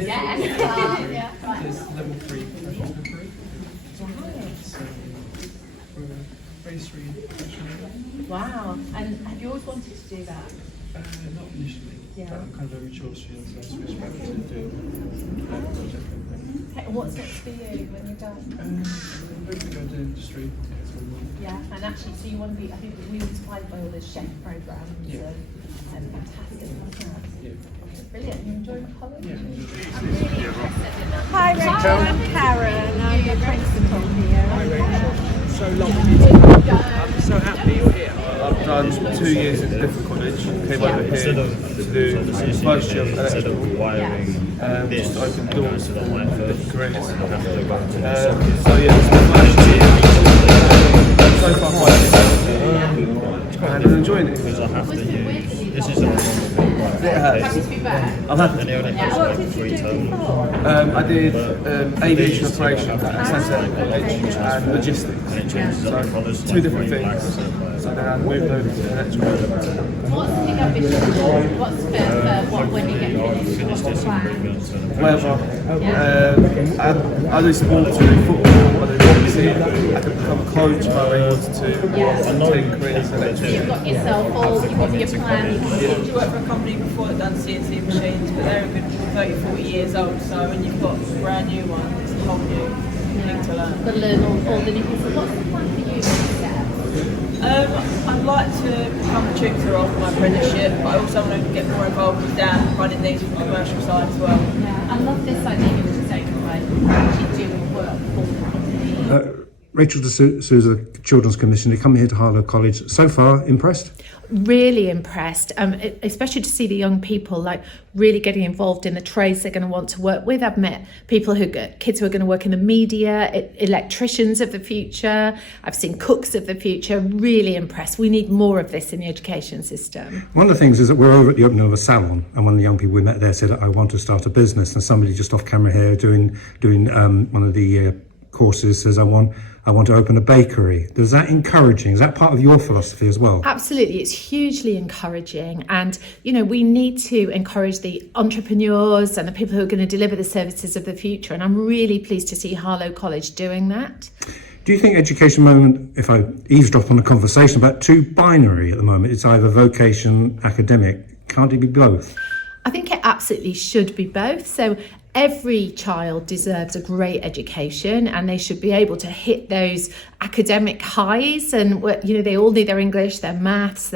Yeah. There's level 3 professional degree. So, phase 3 professional. Wow. And have you always wanted to do that? Not initially. Yeah. But I'm kind of very choice field, so I switched back to do project. Okay, and what's next for you when you're done? I'm going to go to industry. Yeah, and actually, so you want to be, I think we were inspired by all the chef programs and fantastic. Yeah. Brilliant. You enjoying college? Yeah. I'm really interested in that. Hi Rachel, I'm Karen, I'm the principal here. Hi Rachel, so lovely to come. I'm so happy you're here. I've done 2 years at a different college, came over here to do first year of electrical, just to open doors for different careers. So yeah, it's my first year, so far quite and I'm enjoying it. Because I have to use, this is a It has. I've had What did you do before? I did aviation operations at Sunset College and logistics. So 2 different things. So then I moved over to electrical. What's the big ambition? What's for when you get finished? What's the plan? Whatever. I do sports, I do football, I do boxing. I could become a coach if I really wanted to. Take careers in electrical. You've got yourself all, you've got your plan. You worked for a company before that done CNC machines, but they're a good 30, 40 years old, so when you've got a brand new one, it's a whole new thing to learn. Got to learn all the new things. So what's the plan for you next step? I'd like to become a tutor after my apprenticeship, but I also want to get more involved with Dan running these from the commercial side as well. Yeah, I love this idea you were saying about actually doing work for the company. Rachel DeSouza, Children's Commissioner, coming here to Harlow College. So far, impressed? Really impressed, especially to see the young people like really getting involved in the trades they're going to want to work with. I've met people kids who are going to work in the media, electricians of the future. I've seen cooks of the future. Really impressed. We need more of this in the education system. One of the things is that we're over at the opening of a salon, and one of the young people we met there said, "I want to start a business." And somebody just off camera here doing one of the courses says, I want to open a bakery. Is that encouraging? Is that part of your philosophy as well? Absolutely. It's hugely encouraging. And, we need to encourage the entrepreneurs and the people who are going to deliver the services of the future. And I'm really pleased to see Harlow College doing that. Do you think education moment, if I eavesdrop on a conversation, about too binary at the moment? It's either vocation, academic. Can't it be both? I think it absolutely should be both. So every child deserves a great education and they should be able to hit those academic highs, and they all need their English, their maths,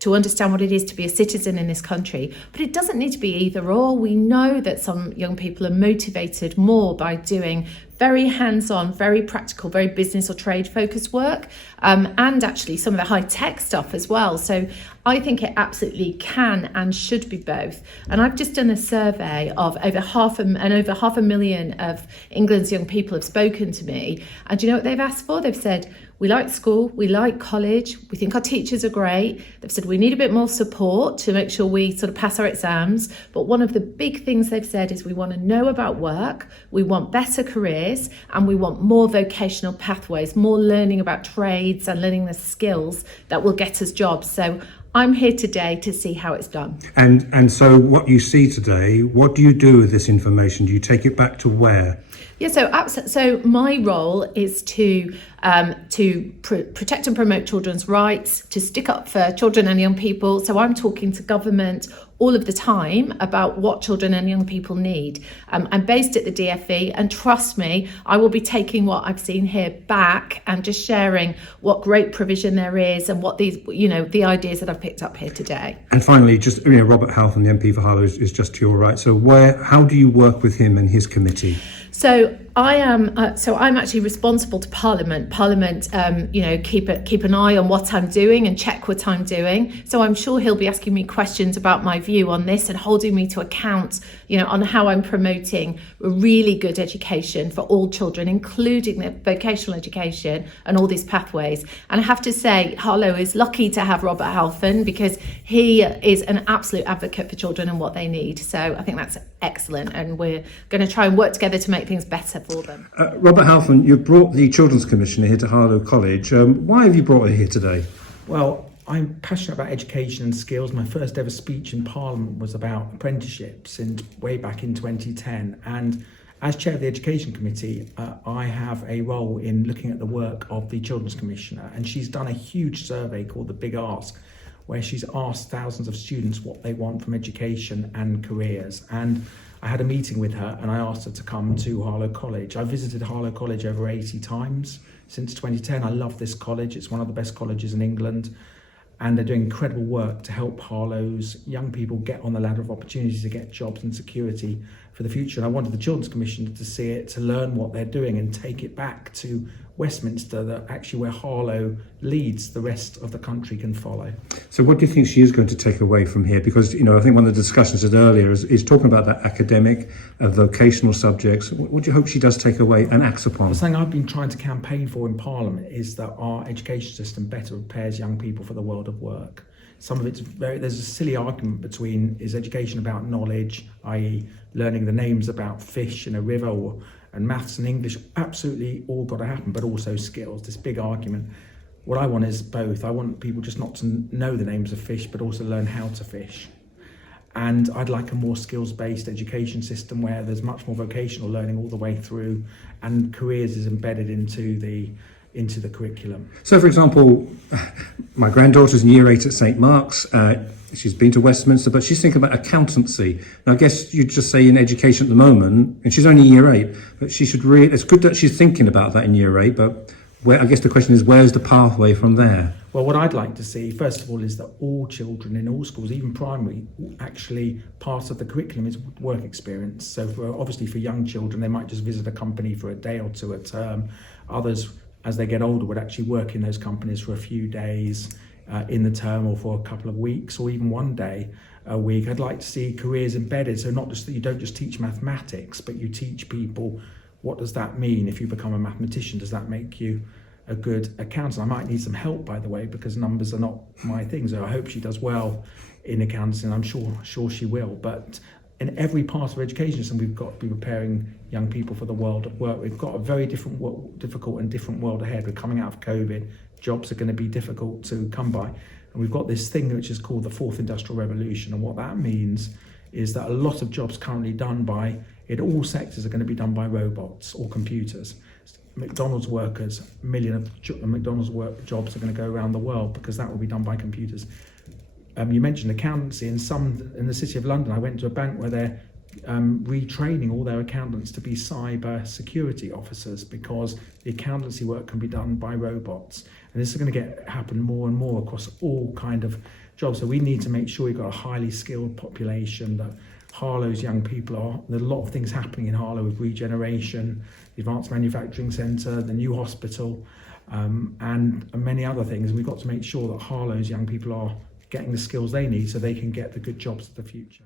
to understand what it is to be a citizen in this country. But it doesn't need to be either or. We know that some young people are motivated more by doing very hands-on, very practical, very business or trade focused work, and actually some of the high-tech stuff as well. So I think it absolutely can and should be both. And I've just done a survey of over half a million of England's young people have spoken to me. And do you know what they've asked for? They've said, we like school, we like college, we think our teachers are great. They've said we need a bit more support to make sure we sort of pass our exams. But one of the big things they've said is we want to know about work, we want better careers, and we want more vocational pathways, more learning about trades and learning the skills that will get us jobs. So I'm here today to see how it's done. And so what you see today, what do you do with this information? Do you take it back to where? Yeah, so my role is to protect and promote children's rights, to stick up for children and young people. So I'm talking to government all of the time about what children and young people need. I'm based at the DFE, and trust me, I will be taking what I've seen here back and just sharing what great provision there is and what these, the ideas that I've picked up here today. And finally, just Robert Halfon, the MP for Harlow, is just to your right. So how do you work with him and his committee? So I'm actually responsible to Parliament. Parliament, keep an eye on what I'm doing and check what I'm doing. So I'm sure he'll be asking me questions about my view on this and holding me to account, on how I'm promoting a really good education for all children, including the vocational education and all these pathways. And I have to say, Harlow is lucky to have Robert Halfon because he is an absolute advocate for children and what they need. So I think that's excellent, and we're going to try and work together to make things better for them. Robert Halfon, you've brought the Children's Commissioner here to Harlow College. Why have you brought her here today? Well, I'm passionate about education and skills. My first ever speech in Parliament was about apprenticeships way back in 2010. And as chair of the Education Committee, I have a role in looking at the work of the Children's Commissioner. And she's done a huge survey called The Big Ask, where she's asked thousands of students what they want from education and careers. And I had a meeting with her and I asked her to come to Harlow College. I visited Harlow College over 80 times since 2010. I love this college. It's one of the best colleges in England. And they're doing incredible work to help Harlow's young people get on the ladder of opportunities to get jobs and security for the future. And I wanted the Children's Commission to see it, to learn what they're doing and take it back to Westminster, that actually where Harlow leads, the rest of the country can follow. So what do you think she is going to take away from here? Because, you know, I think one of the discussions I had earlier is talking about that academic, vocational subjects. What do you hope she does take away and acts upon? The thing I've been trying to campaign for in Parliament is that our education system better prepares young people for the world of work. Some of it's there's a silly argument between, is education about knowledge, i.e. learning the names about fish in a river, and maths and English, absolutely all got to happen, but also skills, this big argument. What I want is both. I want people just not to know the names of fish, but also learn how to fish. And I'd like a more skills-based education system where there's much more vocational learning all the way through, and careers is embedded into the curriculum. So, for example, my granddaughter's in Year 8 at St Mark's. She's been to Westminster, but she's thinking about accountancy. Now, I guess you'd just say in education at the moment, and she's only Year 8, but she should really, it's good that she's thinking about that in Year 8, but I guess the question is, where's the pathway from there? Well, what I'd like to see, first of all, is that all children in all schools, even primary, actually part of the curriculum is work experience. So obviously for young children, they might just visit a company for a day or two a term. Others, as they get older, would actually work in those companies for a few days in the term, or for a couple of weeks, or even one day a week. I'd like to see careers embedded, so not just that you don't just teach mathematics, but you teach people, what does that mean if you become a mathematician? Does that make you a good accountant? I might need some help, by the way, because numbers are not my thing, so I hope she does well in accounting. I'm sure she will. But in every part of education system, we've got to be preparing young people for the world of work. We've got a very difficult and different world ahead. We're coming out of COVID. Jobs are going to be difficult to come by. And we've got this thing which is called the fourth industrial revolution. And what that means is that a lot of jobs currently done in all sectors are going to be done by robots or computers. McDonald's workers, a million of McDonald's jobs are going to go around the world because that will be done by computers. You mentioned accountancy. In the City of London, I went to a bank where they're retraining all their accountants to be cyber security officers, because the accountancy work can be done by robots. And this is going to happen more and more across all kind of jobs. So we need to make sure we've got a highly skilled population, that Harlow's young people are. There's a lot of things happening in Harlow with regeneration, the Advanced Manufacturing Centre, the new hospital, and many other things. We've got to make sure that Harlow's young people are getting the skills they need so they can get the good jobs of the future.